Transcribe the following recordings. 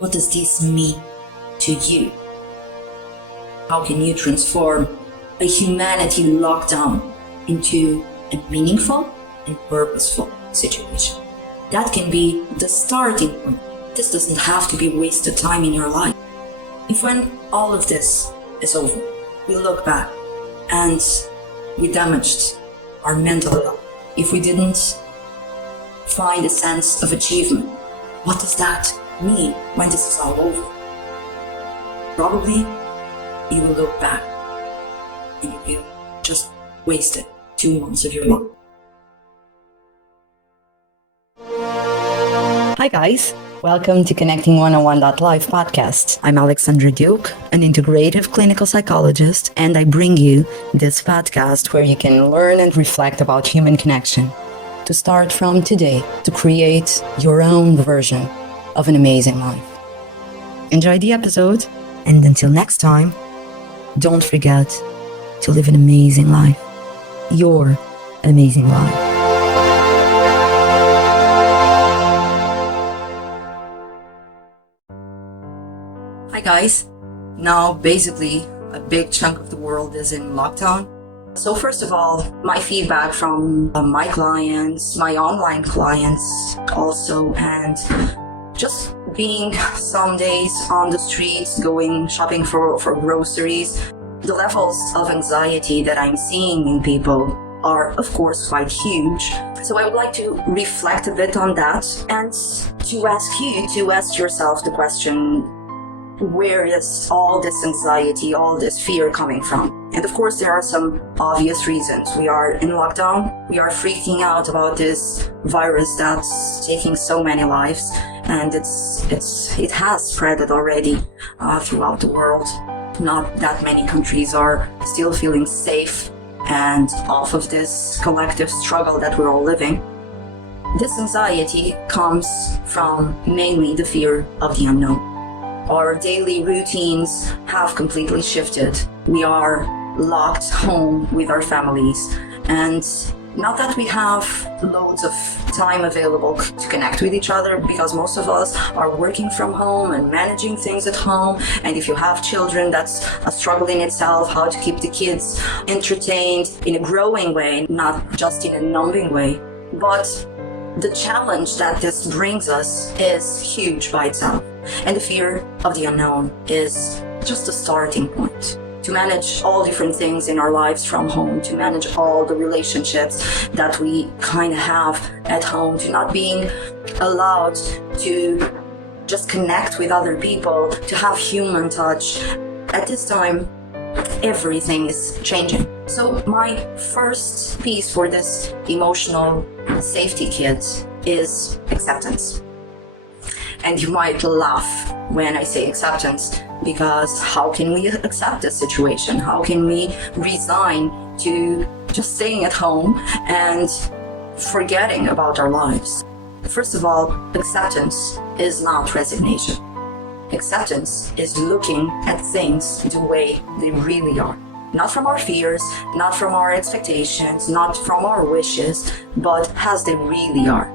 What does this mean to you? How can you transform a humanity lockdown into a meaningful and purposeful situation? That can be the starting point. This doesn't have to be wasted time in your life. If when all of this is over, we look back and we damaged our mental health, if we didn't find a sense of achievement, what does that mean when this is all over? Probably you will look back and you will just wasted 2 months of your life. Hi guys, welcome to Connecting 101.live podcast. I'm Alexandra Duque, an integrative clinical psychologist, and I bring you this podcast where you can learn and reflect about human connection to start from today to create your own version of an amazing life. Enjoy the episode, and until next time, don't forget to live an amazing life. Your amazing life. Hi guys. Now basically a big chunk of the world is in lockdown. So first of all, my feedback from my clients, my online clients also, and just being some days on the streets, going shopping for groceries, the levels of anxiety that I'm seeing in people are of course quite huge. So I would like to reflect a bit on that and to ask you to ask yourself the question, where is all this anxiety, all this fear coming from? And of course there are some obvious reasons. We are in lockdown, we are freaking out about this virus that's taking so many lives, and it has spread already throughout the world. Not that many countries are still feeling safe and off of this collective struggle that we're all living. This anxiety comes from mainly the fear of the unknown. Our daily routines have completely shifted. We are locked home with our families, and not that we have loads of time available to connect with each other, because most of us are working from home and managing things at home. And if you have children, that's a struggle in itself, how to keep the kids entertained in a growing way, not just in a numbing way. But the challenge that this brings us is huge by itself. And the fear of the unknown is just a starting point. To manage all different things in our lives from home, to manage all the relationships that we kind of have at home, to not being allowed to just connect with other people, to have human touch. At this time, everything is changing. So my first piece for this emotional safety kit is acceptance. And you might laugh when I say acceptance, because how can we accept this situation? How can we resign to just staying at home and forgetting about our lives? First of all, acceptance is not resignation. Acceptance is looking at things the way they really are. Not from our fears, not from our expectations, not from our wishes, but as they really are,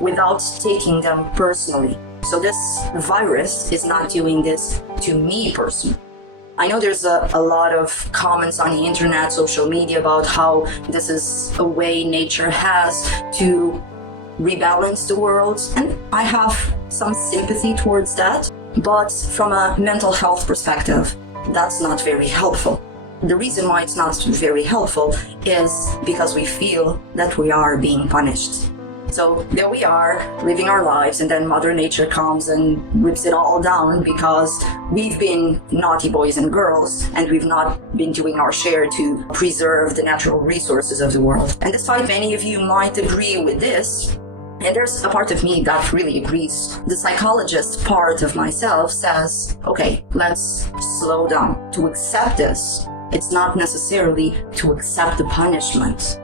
without taking them personally. So this virus is not doing this to me personally. I know there's a lot of comments on the internet, social media, about how this is a way nature has to rebalance the world, and I have some sympathy towards that. But from a mental health perspective, that's not very helpful. The reason why it's not very helpful is because we feel that we are being punished. So there we are, living our lives, and then Mother Nature comes and rips it all down because we've been naughty boys and girls, and we've not been doing our share to preserve the natural resources of the world. And despite many of you might agree with this, and there's a part of me that really agrees, the psychologist part of myself says, okay, let's slow down. To accept this, it's not necessarily to accept the punishment.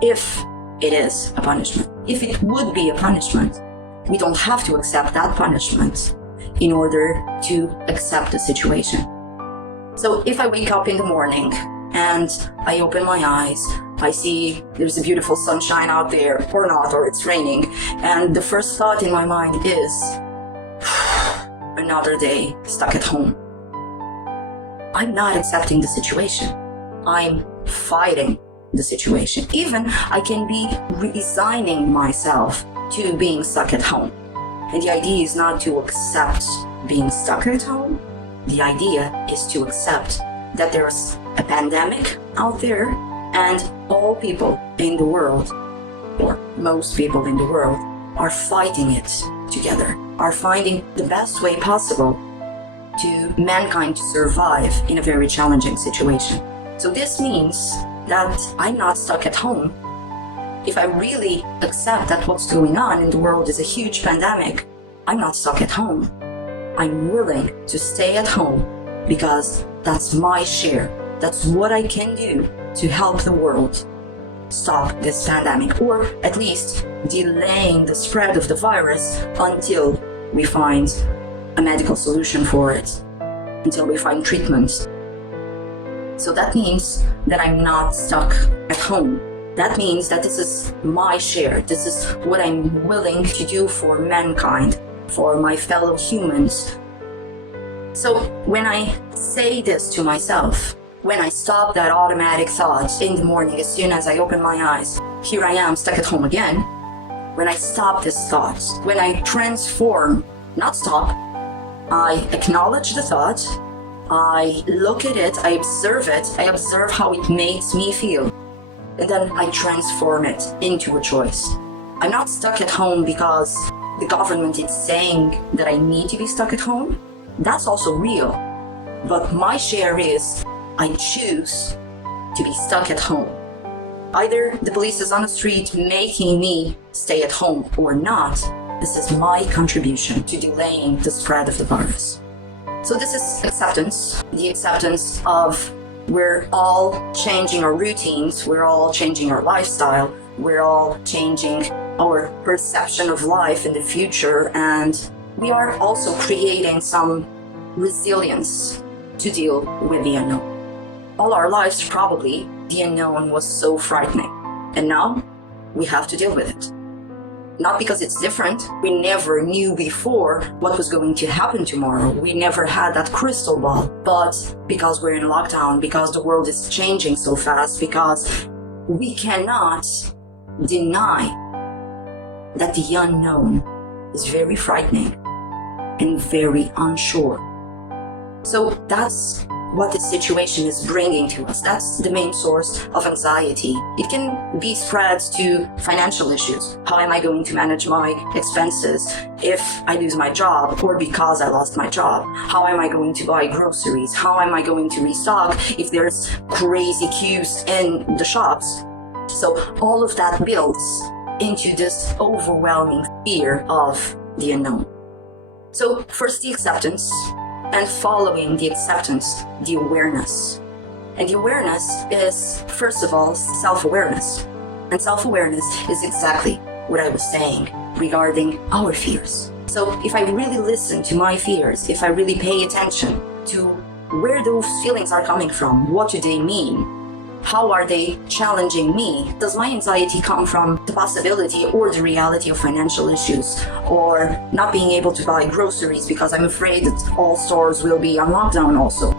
If it is a punishment. If it would be a punishment, we don't have to accept that punishment in order to accept the situation. So if I wake up in the morning and I open my eyes, I see there's a beautiful sunshine out there, or not, or it's raining, and the first thought in my mind is, another day stuck at home. I'm not accepting the situation. I'm fighting the situation. Even I can be resigning myself to being stuck at home. And the idea is not to accept being stuck at home. The idea is to accept that there's a pandemic out there and all people in the world, or most people in the world, are fighting it together, are finding the best way possible to mankind to survive in a very challenging situation. So this means that I'm not stuck at home. If I really accept that what's going on in the world is a huge pandemic, I'm not stuck at home. I'm willing to stay at home because that's my share. That's what I can do to help the world stop this pandemic, or at least delaying the spread of the virus until we find a medical solution for it, until we find treatment. So that means that I'm not stuck at home. That means that this is my share. This is what I'm willing to do for mankind, for my fellow humans. So when I say this to myself, when I stop that automatic thought in the morning, as soon as I open my eyes, here I am stuck at home again. When I stop this thought, when I transform, not stop, I acknowledge the thought, I look at it, I observe how it makes me feel, and then I transform it into a choice. I'm not stuck at home because the government is saying that I need to be stuck at home. That's also real. But my share is I choose to be stuck at home. Either the police is on the street making me stay at home or not, this is my contribution to delaying the spread of the virus. So this is acceptance, the acceptance of we're all changing our routines, we're all changing our lifestyle, we're all changing our perception of life in the future, and we are also creating some resilience to deal with the unknown. All our lives, probably, the unknown was so frightening. And now, we have to deal with it. Not because it's different. We never knew before what was going to happen tomorrow. We never had that crystal ball. But because we're in lockdown, because the world is changing so fast, because we cannot deny that the unknown is very frightening and very unsure. So that's what the situation is bringing to us. That's the main source of anxiety. It can be spread to financial issues. How am I going to manage my expenses if I lose my job or because I lost my job? How am I going to buy groceries? How am I going to restock if there's crazy queues in the shops? So all of that builds into this overwhelming fear of the unknown. So first the acceptance, and following the acceptance, the awareness. And the awareness is, first of all, self-awareness. And self-awareness is exactly what I was saying regarding our fears. So if I really listen to my fears, if I really pay attention to where those feelings are coming from, what do they mean? How are they challenging me? Does my anxiety come from the possibility or the reality of financial issues, or not being able to buy groceries because I'm afraid that all stores will be on lockdown also?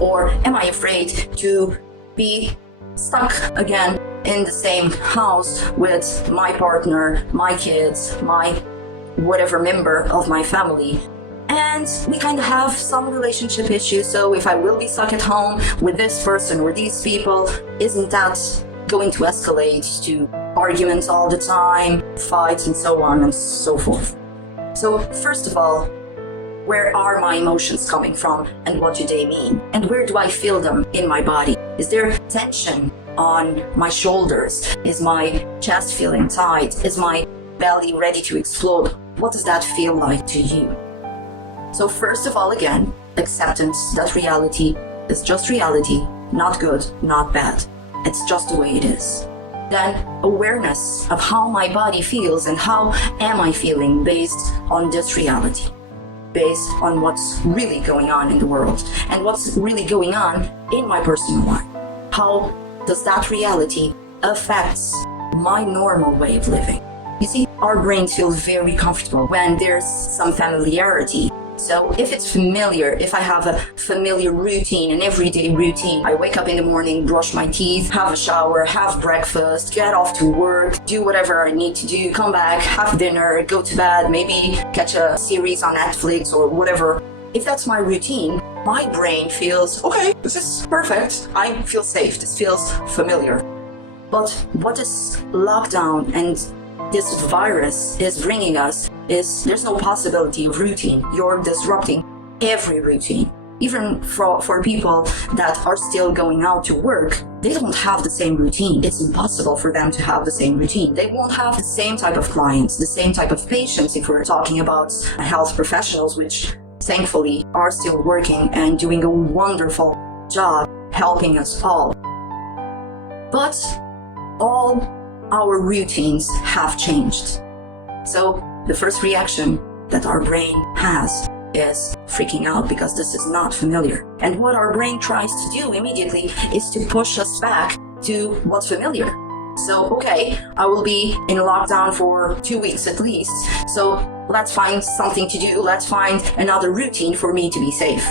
Or am I afraid to be stuck again in the same house with my partner, my kids, my whatever member of my family? And we kind of have some relationship issues, so if I will be stuck at home with this person or these people, isn't that going to escalate to arguments all the time, fights and so on and so forth? So first of all, where are my emotions coming from and what do they mean? And where do I feel them in my body? Is there tension on my shoulders? Is my chest feeling tight? Is my belly ready to explode? What does that feel like to you? So first of all, again, acceptance that reality is just reality, not good, not bad. It's just the way it is. Then awareness of how my body feels and how am I feeling based on this reality, based on what's really going on in the world and what's really going on in my personal life. How does that reality affect my normal way of living? You see, our brains feel very comfortable when there's some familiarity. So if it's familiar, if I have a familiar routine, an everyday routine, I wake up in the morning, brush my teeth, have a shower, have breakfast, get off to work, do whatever I need to do, come back, have dinner, go to bed, maybe catch a series on Netflix or whatever. If that's my routine, my brain feels, okay, this is perfect. I feel safe. This feels familiar. But what this lockdown and this virus is bringing us is there's no possibility of routine. You're disrupting every routine. Even for people that are still going out to work, they don't have the same routine. It's impossible for them to have the same routine. They won't have the same type of clients, the same type of patients if we're talking about health professionals, which thankfully are still working and doing a wonderful job helping us all. But all our routines have changed. So the first reaction that our brain has is freaking out because this is not familiar. And what our brain tries to do immediately is to push us back to what's familiar. So, okay, I will be in lockdown for 2 weeks at least. So let's find something to do. Let's find another routine for me to be safe.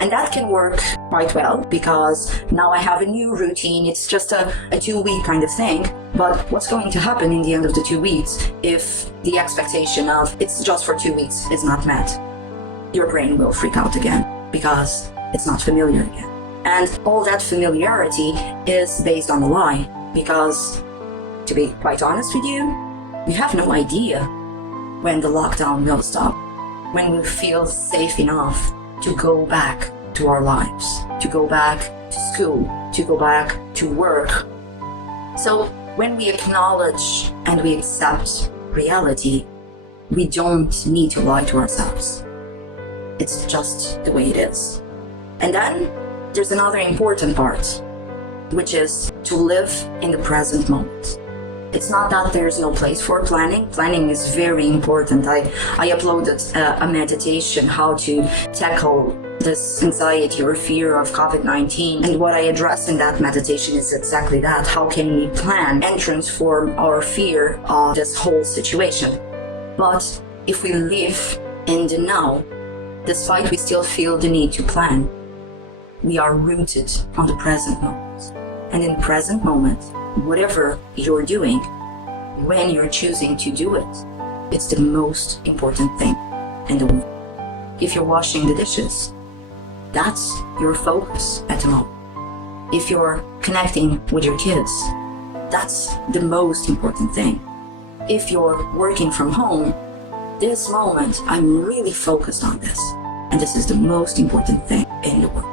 And that can work quite well because now I have a new routine. It's just a 2-week kind of thing. But what's going to happen in the end of the 2 weeks if the expectation of it's just for 2 weeks is not met? Your brain will freak out again because it's not familiar again. And all that familiarity is based on a lie because, to be quite honest with you, we have no idea when the lockdown will stop, when we feel safe enough to go back to our lives, to go back to school, to go back to work. So when we acknowledge and we accept reality, we don't need to lie to ourselves. It's just the way it is. And then there's another important part, which is to live in the present moment. It's not that there's no place for planning. Planning is very important. I uploaded a meditation, how to tackle this anxiety or fear of COVID-19. And what I address in that meditation is exactly that. How can we plan and transform our fear of this whole situation? But if we live in the now, despite we still feel the need to plan, we are rooted on the present moment. And in the present moment, whatever you're doing, when you're choosing to do it, it's the most important thing in the world. If you're washing the dishes, that's your focus at the moment. If you're connecting with your kids, that's the most important thing. If you're working from home, this moment, I'm really focused on this. And this is the most important thing in the world.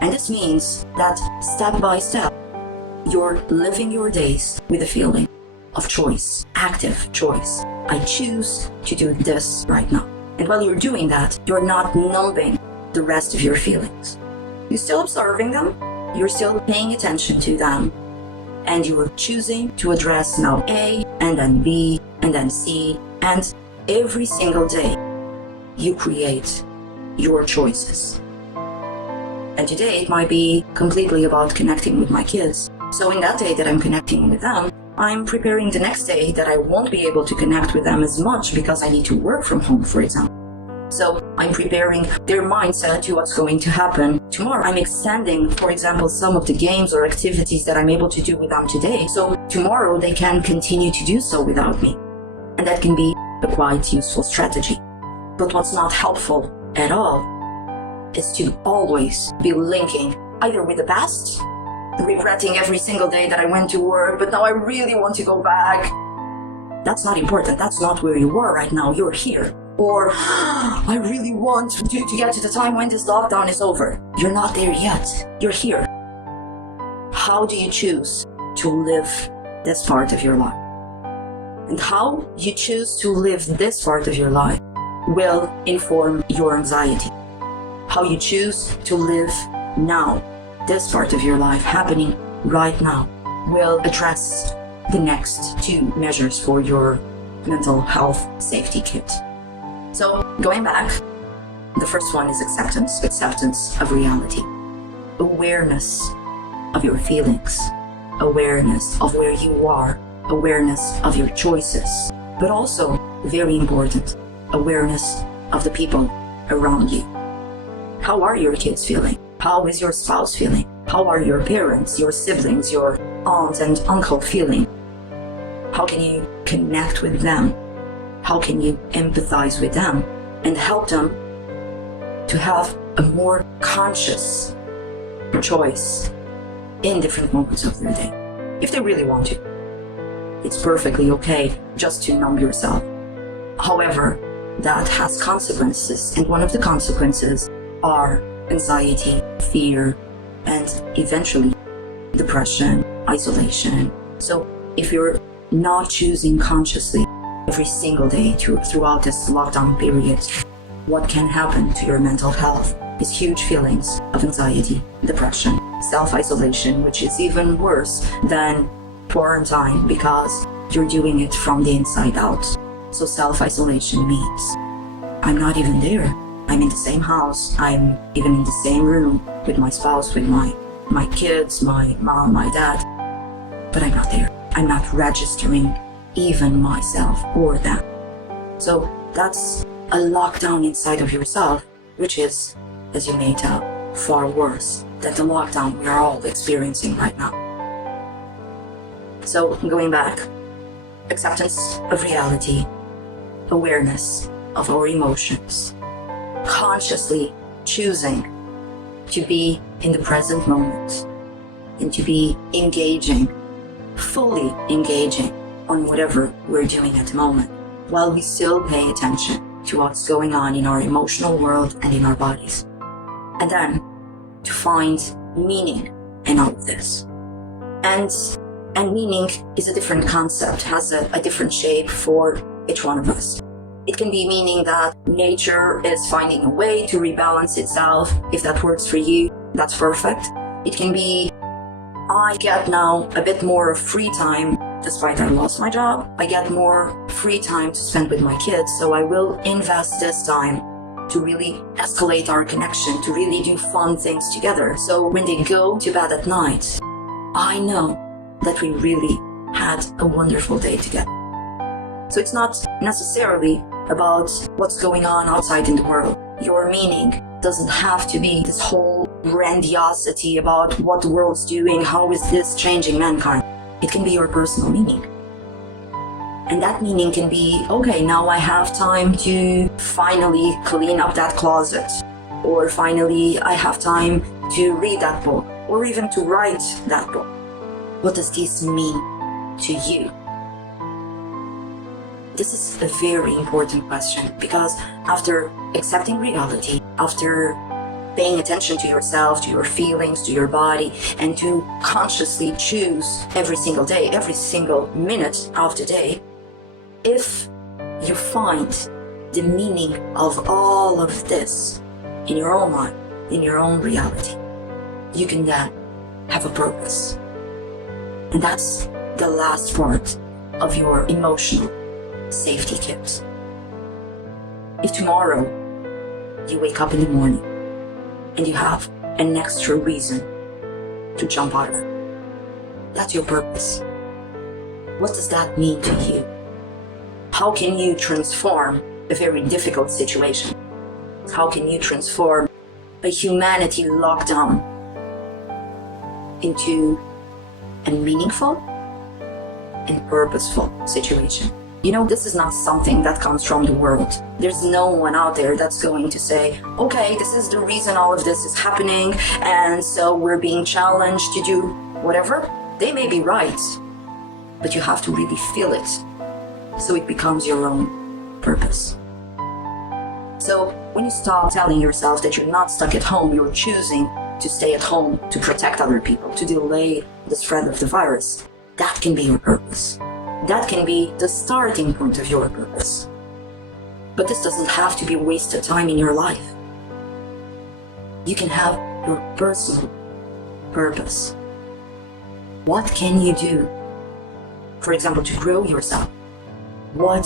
And this means that step by step, you're living your days with a feeling of choice, active choice. I choose to do this right now. And while you're doing that, you're not numbing the rest of your feelings. You're still observing them, you're still paying attention to them, and you're choosing to address now A, and then B, and then C, and every single day, you create your choices. And today it might be completely about connecting with my kids. So in that day that I'm connecting with them, I'm preparing the next day that I won't be able to connect with them as much because I need to work from home, for example. So I'm preparing their mindset to what's going to happen tomorrow. I'm extending, for example, some of the games or activities that I'm able to do with them today. So tomorrow they can continue to do so without me. And that can be a quite useful strategy. But what's not helpful at all is to always be linking either with the past, regretting every single day that I went to work, but now I really want to go back. That's not important. That's not where you are right now. You're here. Or, I really want to get to the time when this lockdown is over. You're not there yet. You're here. How do you choose to live this part of your life? And how you choose to live this part of your life will inform your anxiety. How you choose to live now, this part of your life happening right now, will address the next 2 measures for your mental health safety kit. So going back, the first one is acceptance of reality, awareness of your feelings, awareness of where you are, awareness of your choices, but also, very important, awareness of the people around you. How are your kids feeling? How is your spouse feeling? How are your parents, your siblings, your aunt and uncle feeling? How can you connect with them? How can you empathize with them and help them to have a more conscious choice in different moments of their day, if they really want to? It's perfectly okay just to numb yourself. However, that has consequences, and one of the consequences are anxiety, fear, and eventually depression, isolation. So if you're not choosing consciously every single day throughout this lockdown period, what can happen to your mental health is huge feelings of anxiety, depression, self-isolation, which is even worse than quarantine because you're doing it from the inside out. So self-isolation means I'm not even there. I'm in the same house. I'm even in the same room with my spouse, with my kids, my mom, my dad. But I'm not there. I'm not registering even myself or them. So that's a lockdown inside of yourself, which is, as you may tell, far worse than the lockdown we are all experiencing right now. So going back, acceptance of reality, awareness of our emotions, consciously choosing to be in the present moment and to be engaging, fully engaging on whatever we're doing at the moment, while we still pay attention to what's going on in our emotional world and in our bodies. And then to find meaning in all of this. And meaning is a different concept, has a different shape for each one of us. It can be meaning that nature is finding a way to rebalance itself. If that works for you, that's perfect. It can be, I get now a bit more free time, despite I lost my job. I get more free time to spend with my kids, so I will invest this time to really escalate our connection, to really do fun things together. So when they go to bed at night, I know that we really had a wonderful day together. So it's not necessarily about what's going on outside in the world. Your meaning doesn't have to be this whole grandiosity about what the world's doing, how is this changing mankind. It can be your personal meaning. And that meaning can be, okay, now I have time to finally clean up that closet. Or finally, I have time to read that book. Or even to write that book. What does this mean to you? This is a very important question, because after accepting reality, after paying attention to yourself, to your feelings, to your body, and to consciously choose every single day, every single minute of the day, if you find the meaning of all of this in your own mind, in your own reality, you can then have a purpose. And that's the last part of your emotional safety kit. If tomorrow you wake up in the morning and you have an extra reason to jump out of it, that's your purpose. What does that mean to you? How can you transform a very difficult situation? How can you transform a humanity lockdown into a meaningful and purposeful situation? You know, this is not something that comes from the world. There's no one out there that's going to say, okay, this is the reason all of this is happening, and so we're being challenged to do whatever. They may be right, but you have to really feel it, so it becomes your own purpose. So when you stop telling yourself that you're not stuck at home, you're choosing to stay at home to protect other people, to delay the spread of the virus, that can be your purpose. That can be the starting point of your purpose. But this doesn't have to be wasted time in your life. You can have your personal purpose. What can you do, for example, to grow yourself? What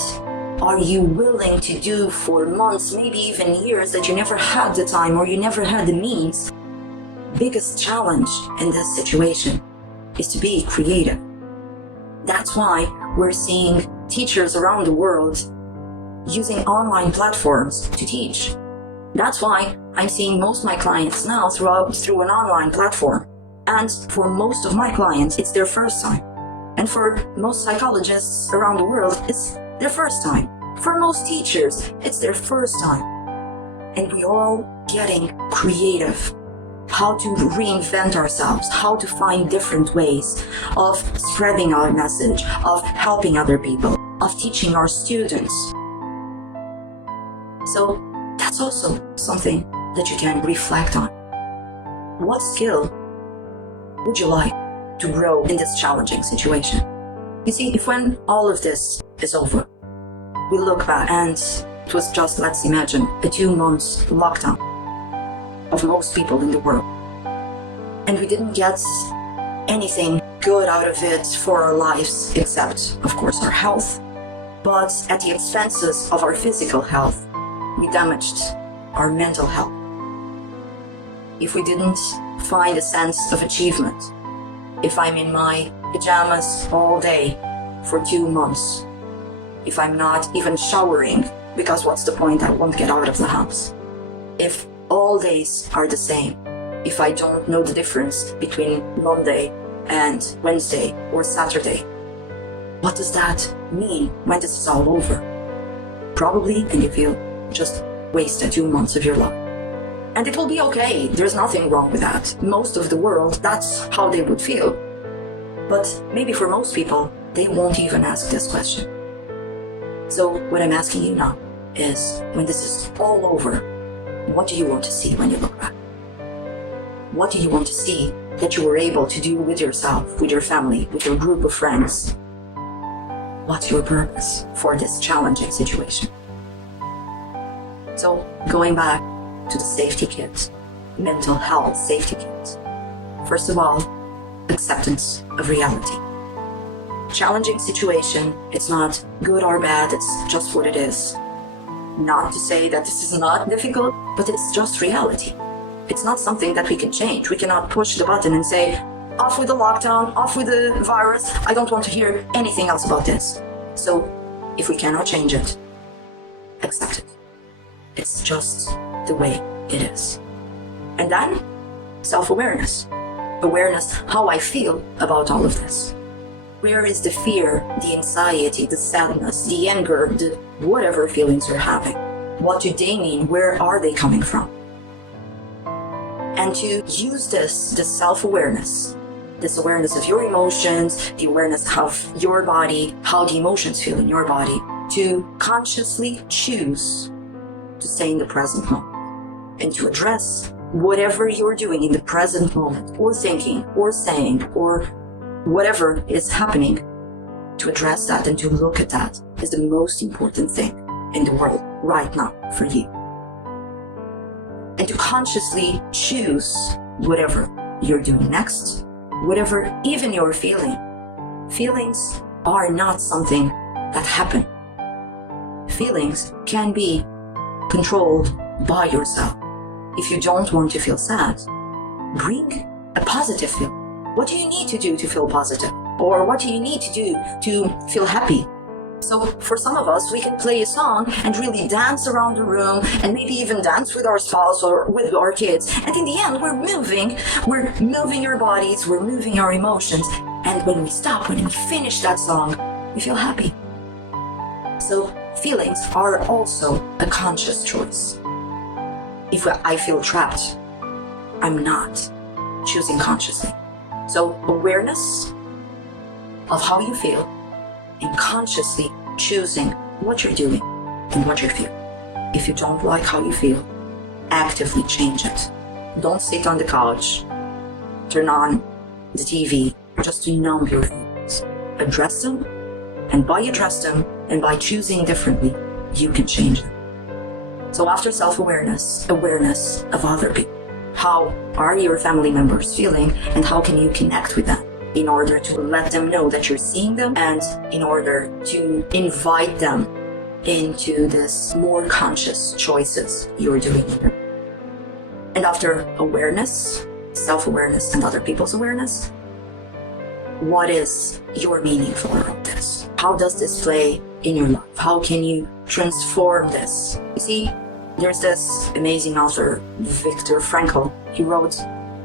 are you willing to do for months, maybe even years, that you never had the time or you never had the means? Biggest challenge in this situation is to be creative. That's why we're seeing teachers around the world using online platforms to teach. That's why I'm seeing most of my clients now through an online platform. And for most of my clients, it's their first time. And for most psychologists around the world, it's their first time. For most teachers, it's their first time. And we're all getting creative. How to reinvent ourselves, how to find different ways of spreading our message, of helping other people, of teaching our students. So that's also something that you can reflect on. What skill would you like to grow in this challenging situation? You see, if when all of this is over, we look back and it was just, let's imagine, a 2-month lockdown of most people in the world. And we didn't get anything good out of it for our lives, except, of course, our health. But at the expenses of our physical health, we damaged our mental health. If we didn't find a sense of achievement, if I'm in my pajamas all day for 2 months, if I'm not even showering, because what's the point, I won't get out of the house. If all days are the same, if I don't know the difference between Monday and Wednesday or Saturday, what does that mean when this is all over? Probably, and you feel just wasted 2 months of your life. And it will be okay, there's nothing wrong with that. Most of the world, that's how they would feel. But maybe for most people, they won't even ask this question. So what I'm asking you now is, when this is all over, what do you want to see when you look back? What do you want to see that you were able to do with yourself, with your family, with your group of friends? What's your purpose for this challenging situation? So going back to the safety kit, mental health safety kit. First of all, acceptance of reality. Challenging situation, it's not good or bad, it's just what it is. Not to say that this is not difficult, but it's just reality. It's not something that we can change. We cannot push the button and say, off with the lockdown, off with the virus, I don't want to hear anything else about this. So, if we cannot change it, accept it. It's just the way it is. And then, self-awareness. Awareness how I feel about all of this. Where is the fear, the anxiety, the sadness, the anger, the whatever feelings you're having? What do they mean? Where are they coming from? And to use this self-awareness, this awareness of your emotions, the awareness of your body, how the emotions feel in your body, to consciously choose to stay in the present moment and to address whatever you're doing in the present moment, or thinking, or saying, or whatever is happening, to address that and to look at that is the most important thing in the world right now for you. And to consciously choose whatever you're doing next, whatever even you're feeling. Feelings are not something that happen. Feelings can be controlled by yourself. If you don't want to feel sad, bring a positive feeling. What do you need to do to feel positive? Or what do you need to do to feel happy? So for some of us, we can play a song and really dance around the room and maybe even dance with our spouse or with our kids. And in the end, we're moving our bodies, we're moving our emotions. And when we stop, when we finish that song, we feel happy. So feelings are also a conscious choice. If I feel trapped, I'm not choosing consciously. So awareness of how you feel and consciously choosing what you're doing and what you're feeling. If you don't like how you feel, actively change it. Don't sit on the couch, turn on the TV just to numb your feelings. Address them, and by address them and by choosing differently, you can change them. So after self-awareness, awareness of other people. How are your family members feeling and how can you connect with them in order to let them know that you're seeing them and in order to invite them into this more conscious choices you're doing. And after awareness, self-awareness and other people's awareness, what is your meaning for all this? How does this play in your life? How can you transform this? You see, There's this amazing author, Viktor Frankl. He wrote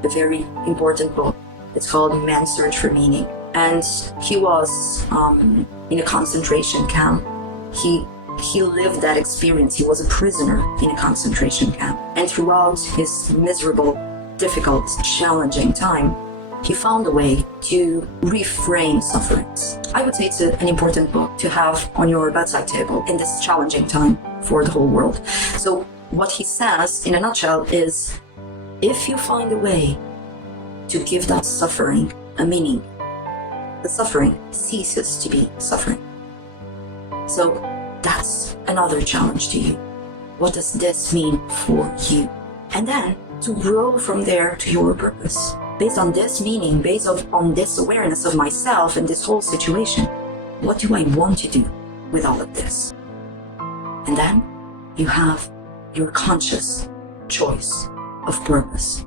a very important book. It's called Man's Search for Meaning. And he was in a concentration camp. He lived that experience. He was a prisoner in a concentration camp. And throughout his miserable, difficult, challenging time, he found a way to reframe sufferings. I would say it's an important book to have on your bedside table in this challenging time for the whole world. So what he says in a nutshell is, if you find a way to give that suffering a meaning, the suffering ceases to be suffering. So that's another challenge to you. What does this mean for you? And then to grow from there to your purpose. Based on this meaning, based on this awareness of myself and this whole situation, what do I want to do with all of this? And then you have your conscious choice of purpose.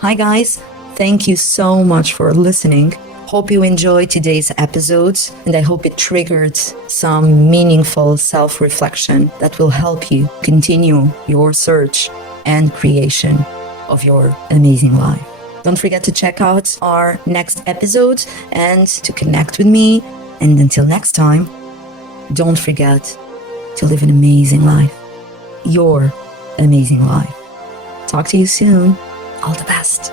Hi guys, thank you so much for listening. Hope you enjoyed today's episode, and I hope it triggered some meaningful self-reflection that will help you continue your search and creation of your amazing life. Don't forget to check out our next episode and to connect with me. And until next time, don't forget to live an amazing life. Your amazing life. Talk to you soon. All the best.